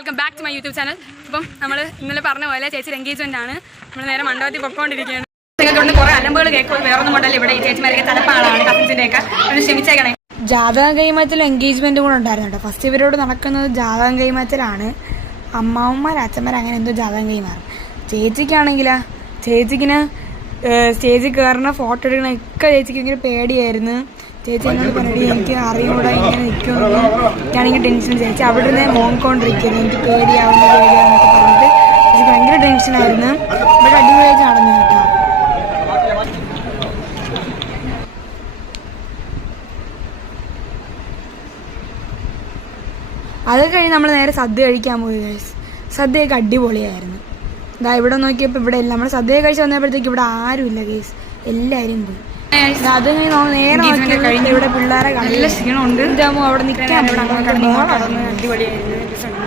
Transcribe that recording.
Welcome back to my YouTube channel. അപ്പം നമ്മൾ ഇന്നലെ പറഞ്ഞ പോലെ ചേച്ചി എൻഗേജ്മെന്റ് ആണ്. നമ്മൾ നേരെ മണ്ഡപത്തിൽ പൊക്കോണ്ടിരിക്കുകയാണ്. നിങ്ങൾക്ക് കുറേ അലമ്പുകൾ കേൾക്കും. വേറൊന്നും കൊണ്ടല്ല ഇവിടെ ഈ ചേച്ചിമാരൊക്കെ തലപ്പാളാണ് കസിൻസിന്റെ ഒക്കെ. ഒന്ന് ക്ഷമിച്ചേക്കണേ. ജാതകം കൈമാറ്റൽ എൻഗേജ്മെന്റ് കൂടെ ഉണ്ടായിരുന്നു കേട്ടോ. ഫസ്റ്റ് ഇവരോട് നടക്കുന്നത് ജാതകം കൈമാറ്റലാണ്. അമ്മാവന്മാർ അച്ഛന്മാർ അങ്ങനെ എന്തോ ജാതകം കൈമാറും. ചേച്ചിക്കാണെങ്കിലാ ചേച്ചിക്കിന് സ്റ്റേജിൽ കയറുന്ന ഫോട്ടോ എടുക്കണൊക്കെ ചേച്ചിക്ക് ഇങ്ങനെ പേടിയായിരുന്നു. ചേച്ചി എന്നോട് പറഞ്ഞിട്ട് എനിക്ക് അറിയൂടെ ഇങ്ങനെ നിൽക്കുമെന്ന് എനിക്കാണെങ്കിൽ ടെൻഷൻ. ചേച്ചി അവിടെ നിന്ന് നോക്കിക്കൊണ്ടിരിക്കുന്നു. എനിക്ക് പേടിയാവുന്നൊക്കെ പറഞ്ഞിട്ട് ചേച്ചിക്ക് ഭയങ്കര ടെൻഷനായിരുന്നു. ഇവിടെ അടിപൊളിയായിട്ട് നടന്നു കേട്ടോ. അത് കഴിഞ്ഞ് നമ്മൾ നേരെ സദ്യ കഴിക്കാൻ പോയി. സദ്യയൊക്കെ അടിപൊളിയായിരുന്നു. ഇതാ ഇവിടെ നോക്കിയപ്പോൾ ഇവിടെ എല്ലാം നമ്മൾ സദ്യ കഴിച്ച് വന്നപ്പോഴത്തേക്ക് ഇവിടെ ആരുമില്ല കേസ്, എല്ലാവരും പോയി. അത് നേരെ നോക്കിയപ്പോൾ ഇവിടെ പിള്ളേരെ നല്ല ക്ഷീണമുണ്ട്. അവിടെ നിൽക്കാൻ അടിപൊളിയായിരുന്നു.